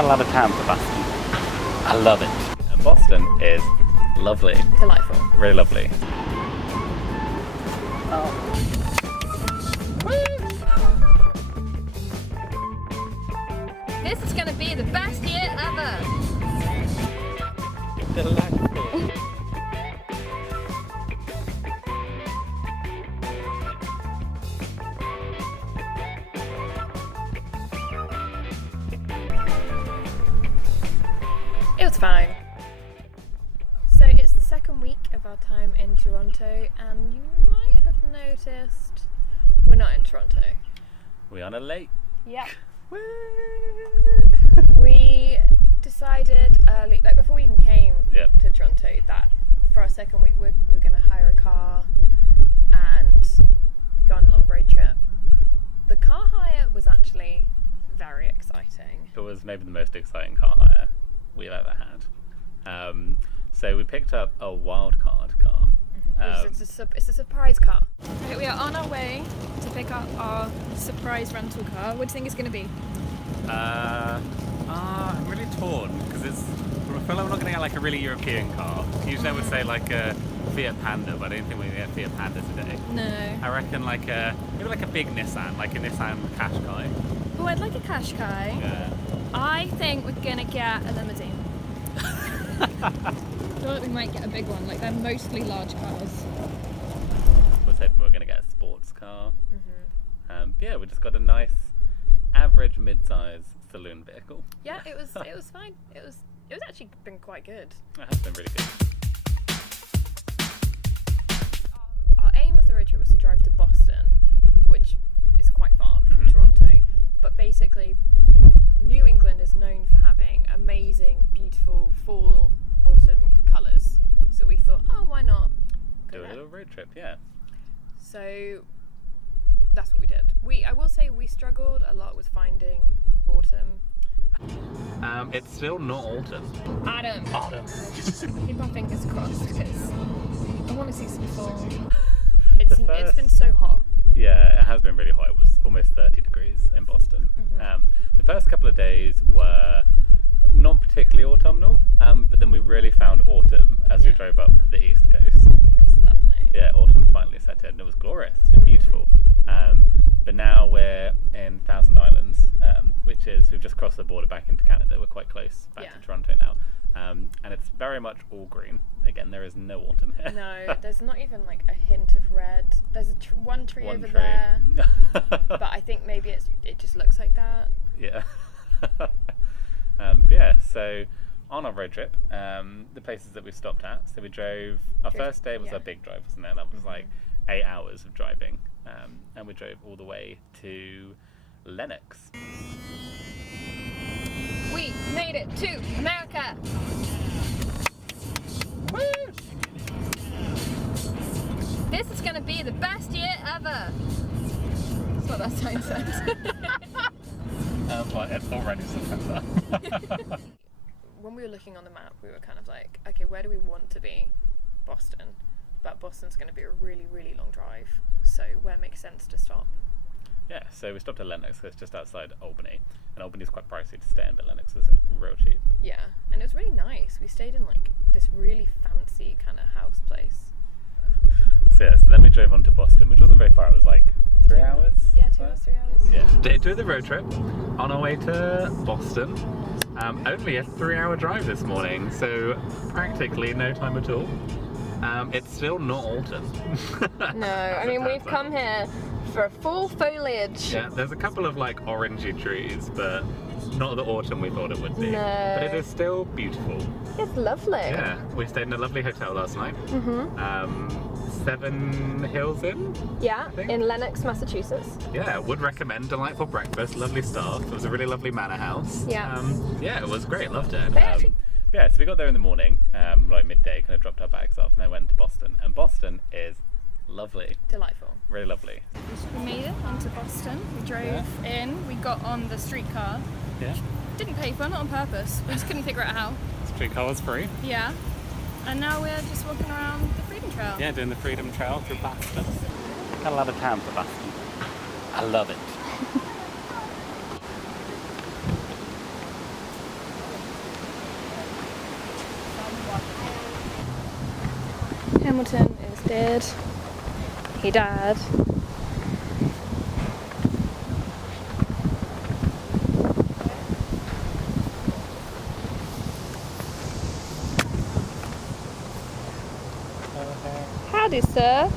Got a lot of time for Boston. I love it. And Boston is lovely. Delightful. Really lovely. Oh. This is gonna be the best year ever. Delightful. It was fine. So it's the second week of our time in Toronto, and you might have noticed we're not in Toronto. We're on a lake. Yep. We decided early, like before we even came to Toronto, that for our second week we're going to hire a car and go on a little road trip. The car hire was actually very exciting. It was maybe the most exciting car hire we've ever had. So we picked up a wildcard car. It's a surprise car. Okay, we are on our way to pick up our surprise rental car. What do you think it's going to be? I'm really torn because I feel like we're not going to get like a really European car. Usually I would say like a Fiat Panda, but I don't think we're going to get a Fiat Panda today. No. I reckon like maybe like a big Nissan, like a Nissan Qashqai. Oh, I'd like a Qashqai. Yeah. I think we're going to get a limousine. I feel like we might get a big one, like they're mostly large cars. I was hoping we were going to get a sports car. Yeah, we just got a nice average mid-size saloon vehicle. Yeah, it was fine. It was actually been quite good. It has been really good. Our aim of the road trip was to drive to Boston, which is quite far from Toronto, but basically New England is known for having amazing, beautiful fall, autumn colours. So we thought, oh, why not do a little road trip? Yeah. So that's what we did. I will say we struggled a lot with finding autumn. It's still not autumn. Autumn. Keep my fingers crossed because I want to see some fall. It's been so hot. Yeah, it has been really hot. It was almost 30 degrees in Boston. The first couple of days were not particularly autumnal, but then we really found autumn as we drove up the east coast. It was lovely. Yeah, autumn finally set in. It was glorious. It's been beautiful. But now we're in Thousand Islands, which is, we've just crossed the border back into Canada. We're quite close back to Toronto now. And it's very much all green. Again, there is no autumn here. No, there's not even like a hint of red. There's one tree over there, but I think maybe it just looks like that. Yeah. Yeah, so on our road trip, the places that we stopped at, so we drove, our first day was our big drive, wasn't it? That was like 8 hours of driving, and we drove all the way to Lennox. We made it to America! Woo! This is gonna be the best year ever! That's what that sign says. But it's already September. When we were looking on the map, we were kind of like, okay, where do we want to be? Boston. But Boston's going to be a really, really long drive. So where makes sense to stop? Yeah, so we stopped at Lennox because it's just outside Albany. And Albany's quite pricey to stay in, but Lennox is real cheap. Yeah, and it was really nice. We stayed in like this really fancy kind of house place. So then we drove on to Boston, which wasn't very far. It was like 3 hours? Yeah, 2 hours, 3 hours. Yeah. Day 2 of the road trip, on our way to Boston. Only a 3-hour drive this morning, so practically no time at all. It's still not autumn. No, I mean we've come here for full foliage. Yeah, there's a couple of like orangey trees, but not the autumn we thought it would be. No. But it is still beautiful. It's lovely. Yeah, we stayed in a lovely hotel last night. 7 Hills Inn? Yeah, in Lennox, Massachusetts. Yeah, would recommend. Delightful breakfast, lovely staff. It was a really lovely manor house. Yeah. Yeah, it was great, loved it. They Yeah, so we got there in the morning, like midday, kind of dropped our bags off, and then went to Boston. And Boston is lovely. Delightful. Really lovely. We made it onto Boston. We drove in. We got on the streetcar. Yeah. Didn't pay for it, not on purpose. We just couldn't figure out how. Streetcar was free. Yeah. And now we're just walking around the Freedom Trail. Yeah, doing the Freedom Trail through Boston. Got a lot of time for Boston. I love it. Hamilton is dead. He died. Howdy, sir.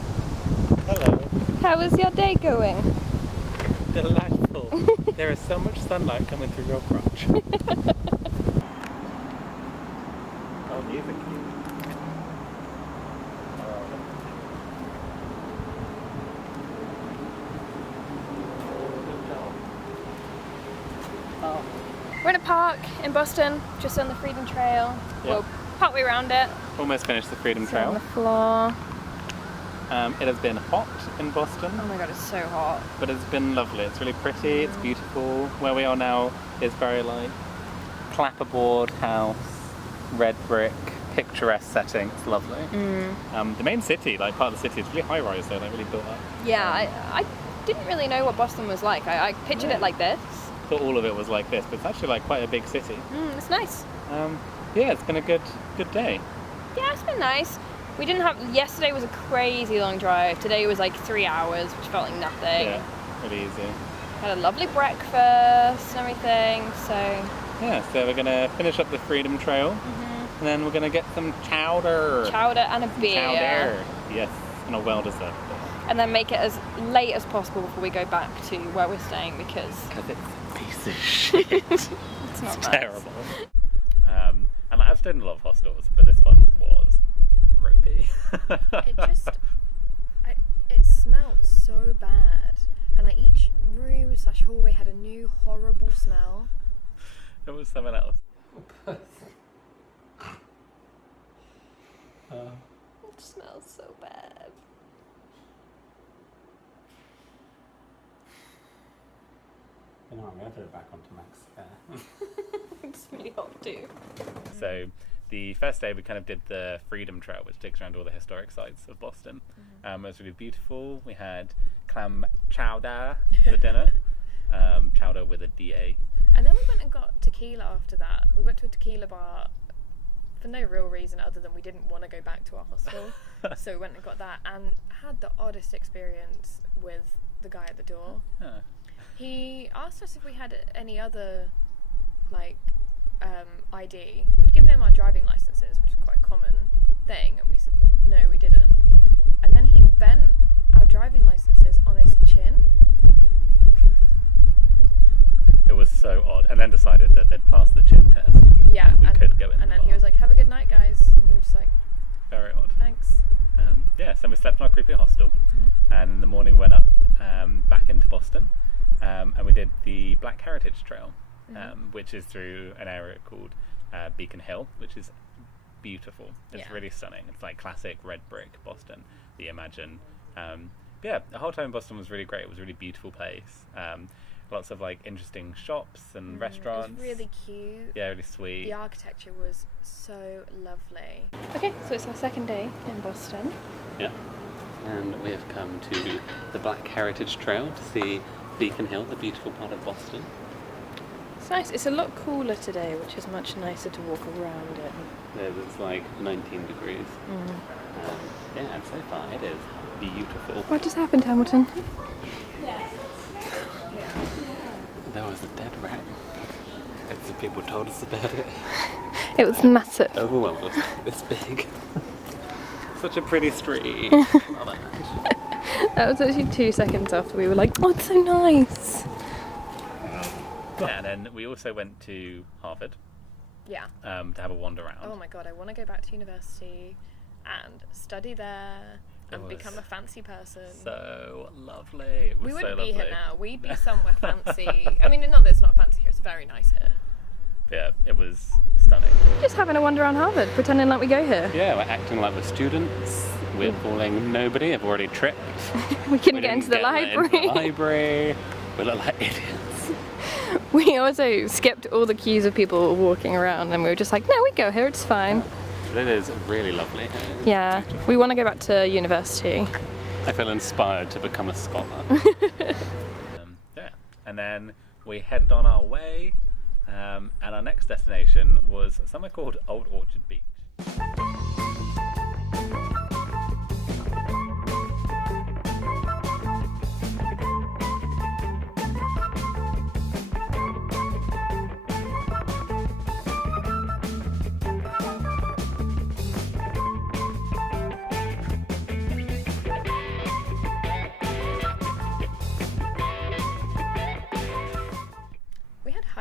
Hello. How is your day going? Delightful. There is so much sunlight coming through your crotch. Oh, music. We're in a park in Boston, just on the Freedom Trail. Yeah. Well, partway around it. Almost finished the Freedom It's on Trail. the floor. It has been hot in Boston, Oh my god, it's so hot. but it's been lovely. It's really pretty, it's beautiful. Where we are now is very like clapperboard house, red brick, picturesque setting. It's lovely. The main city, like part of the city, is really high rise though, like really built up. Yeah, I didn't really know what Boston was like. I pictured it like this. Thought all of it was like this, but it's actually like quite a big city. It's nice. Yeah, it's been a good day. Yeah, it's been nice. We didn't have, yesterday was a crazy long drive. Today was like 3 hours, which felt like nothing. Yeah, really easy. Had a lovely breakfast and everything, so. Yeah, so we're gonna finish up the Freedom Trail, and then we're gonna get some chowder. Chowder and a beer. Chowder. Yes, and a well-deserved. And then make it as late as possible before we go back to where we're staying because It's a piece of shit. it's not It's nice. terrible. And I've stayed in a lot of hostels, but this one was ropey. It smelled so bad, and like each room / hallway had a new horrible smell. It was someone else. It smells so bad. You know, I'm going to put it back onto Max. It's really hot too. So the first day we kind of did the Freedom Trail, which takes around all the historic sites of Boston. It was really beautiful. We had clam chowder for dinner, chowder with a DA. And then we went and got tequila after that. We went to a tequila bar for no real reason other than we didn't want to go back to our hostel. So we went and got that and had the oddest experience with the guy at the door. Huh. He asked us if we had any other like ID. We'd given him our driving licenses, which is quite a common thing, and we said no, we didn't. And then he bent our driving licenses on his chin. It was so odd, and then decided that they'd passed the chin test. Yeah, and we could go in. And the then bar. he was like, "Have a good night, guys." And we were just like, Very odd. "Thanks." Yeah, so we slept in our creepy hostel, and in the morning went up back into Boston, and we did the Black Heritage Trail, which is through an area called Beacon Hill, which is beautiful. It's really stunning. It's like classic red brick Boston that you imagine. Yeah, the whole time in Boston was really great. It was a really beautiful place. Lots of like interesting shops and restaurants. It was really cute. Yeah, really sweet. The architecture was so lovely. Okay, so it's our second day in Boston. Yeah. And we have come to the Black Heritage Trail to see Beacon Hill, the beautiful part of Boston. It's nice. It's a lot cooler today, which is much nicer to walk around in. It's like 19 degrees. Yeah, and so far it is beautiful. What just happened, Hamilton? There was a dead rat. And some people told us about it. It was massive. Overwhelmed us this big. Such a pretty street. That was actually 2 seconds after we were like, oh, it's so nice. Yeah, and then we also went to Harvard Yeah. to have a wander around. Oh my god, I want to go back to university and study there and was become a fancy person. So lovely. It was We wouldn't so be lovely. here now. We'd be somewhere fancy. I mean, not that it's not fancy here. It's very nice here. Yeah, it was stunning. Just having a wander around Harvard, pretending like we go here. Yeah, we're acting like we're students. We're fooling nobody. I've already tripped. We couldn't We get didn't into the into library. the library. We look like idiots. We also skipped all the queues of people walking around and we were just like, no, we go here, it's fine. But it is really lovely. Yeah, we want to go back to university. I feel inspired to become a scholar. Yeah, and then we headed on our way, and our next destination was somewhere called Old Orchard Beach.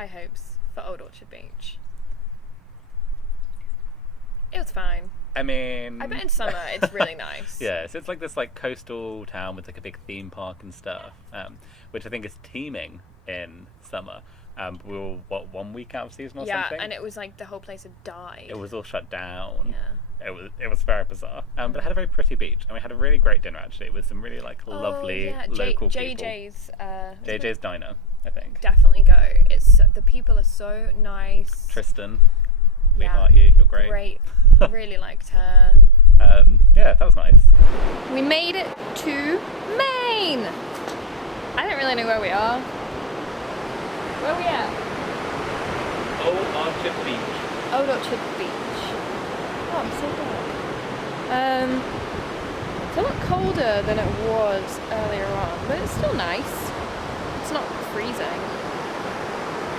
high hopes for Old Orchard Beach. It was fine. I mean, I bet in summer it's really nice. Yeah, so it's like this like coastal town with like a big theme park and stuff, which I think is teeming in summer. We were 1 week out of season or something. Yeah, and it was like the whole place had died. It was all shut down. Yeah. It was very bizarre. But it had a very pretty beach, and we had a really great dinner actually with some really like lovely local people. JJ's Diner, I think. Definitely go. The people are so nice. Tristan, we heart you. You're great. Great. Really liked her. Yeah, that was nice. We made it to Maine. I don't really know where we are. Where are we at? Old Orchard Beach. Old Orchard Beach. Oh, I'm so glad. It's a lot colder than it was earlier on, but it's still nice. It's not freezing.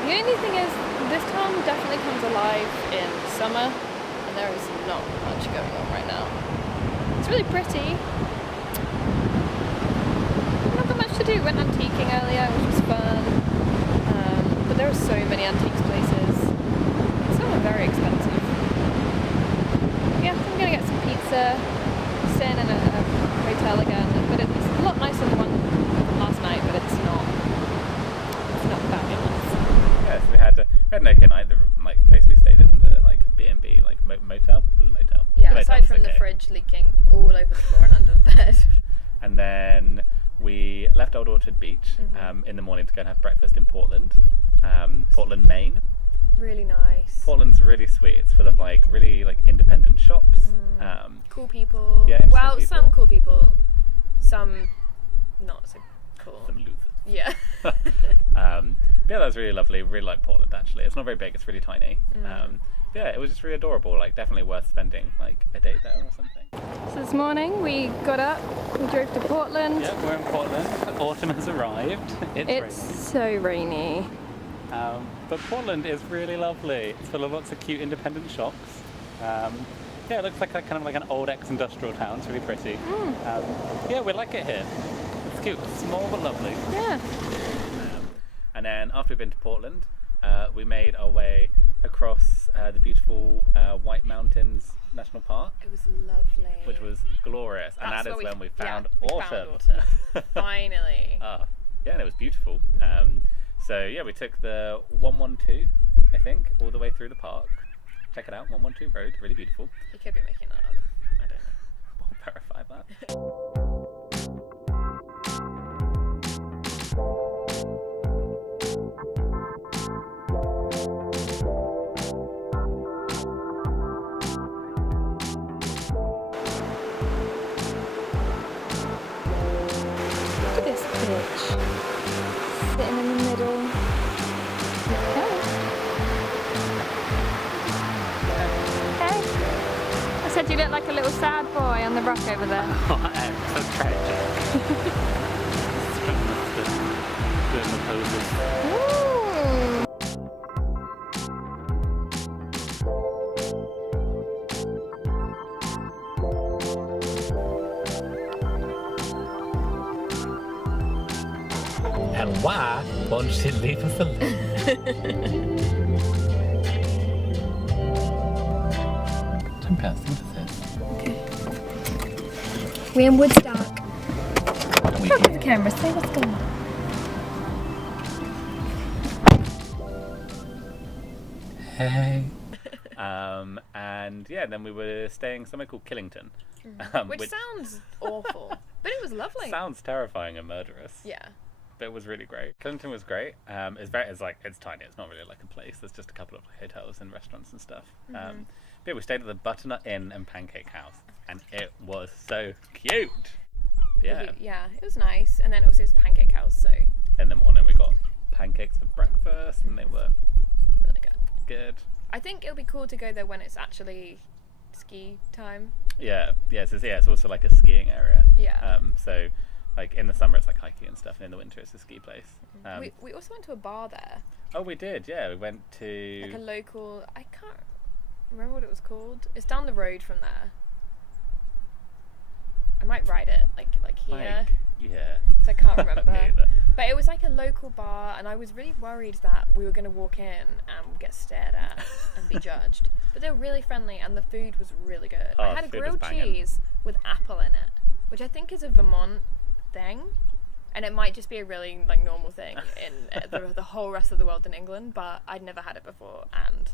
The only thing is, this town definitely comes alive in summer, and there is not much going on right now. It's really pretty. Not got much to do. Went antiquing earlier, which was fun. But there are so many antiques places. Some are very expensive. Yeah, I'm gonna get some pizza, staying in a hotel again, but it's a lot nicer than the one from last night, but it's not fabulous. Yes, we had an okay night. The like place we stayed in, the like B&B like motel. It was a motel. Yeah, the motel aside was from the okay. fridge leaking all over the floor and under the bed. And then we left Old Orchard Beach in the morning to go and have breakfast in Portland, Portland, Maine. Really nice. Portland's really sweet. It's full of like really like independent shops. Cool people. Yeah, interesting well, people. some cool people, some not so cool. Some losers. Yeah. Yeah, that was really lovely. Really like Portland actually. It's not very big. It's really tiny. Yeah, it was just really adorable. Like definitely worth spending like a day there or something. So this morning we got up, we drove to Portland. Yeah, we're in Portland. Autumn has arrived. It's raining. So rainy. But Portland is really lovely. It's full of lots of cute independent shops. Yeah, it looks like kind of like an old ex-industrial town. It's really pretty. Yeah, we like it here. It's cute. It's small but lovely. Yeah. And then after we've been to Portland, we made our way across the beautiful White Mountains National Park. It was lovely. Which was glorious. And That's that is where when we found we autumn. found autumn. Finally. Yeah, and it was beautiful. So yeah, we took the 112, I think, all the way through the park. Check it out, 112 Road, really beautiful. You could be making that up. I don't know. We'll verify that. Look at this bitch. Sitting in the middle. Hey. I said you look like a little sad boy on the rock over there. Oh, I am so tragic. Doing the poses. Ooh. And why won't she leave us alone? £10, what is this? We're in Woodstock. We Look at the camera, say what's going on. Hey. And yeah, then we were staying somewhere called Killington. Which sounds awful, but it was lovely. Sounds terrifying and murderous. Yeah. But it was really great. Killington was great. It's tiny. It's not really like a place. There's just a couple of hotels and restaurants and stuff. But yeah, we stayed at the Butternut Inn and Pancake House, and it was so cute. Yeah. Yeah, it was nice. And then also it was a pancake house, so In the morning we got pancakes for breakfast, and they were really good. good. I think it'll be cool to go there when it's actually ski time. Yeah. It's also like a skiing area. Yeah. So like in the summer it's like hiking and stuff, and in the winter it's a ski place. We also went to a bar there. Oh, we did. Yeah, we went to Like a local. I can't remember what it was called. It's down the road from there. I might write it like here. yeah. Because I can't remember. Me either. But it was like a local bar, and I was really worried that we were going to walk in and get stared at and be judged. But they were really friendly, and the food was really good. Oh, I had a food was grilled banging. cheese with apple in it, which I think is a Vermont thing, and it might just be a really like normal thing in the whole rest of the world in England. But I'd never had it before, and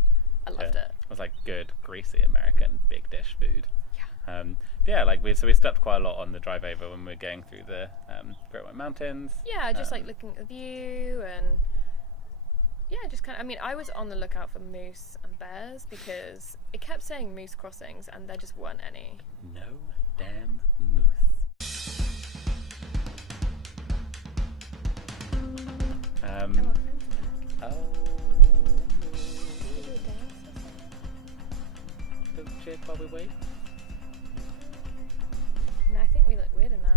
I loved it. It was like good, greasy American big dish food. Yeah. Yeah, like we stopped quite a lot on the drive over when we were going through the Great White Mountains. Yeah, just like looking at the view and yeah, just kind of. I mean, I was on the lookout for moose and bears because it kept saying moose crossings and there just weren't any. No damn moose. Oh. Little chick while we wait. No, I think we look weird enough.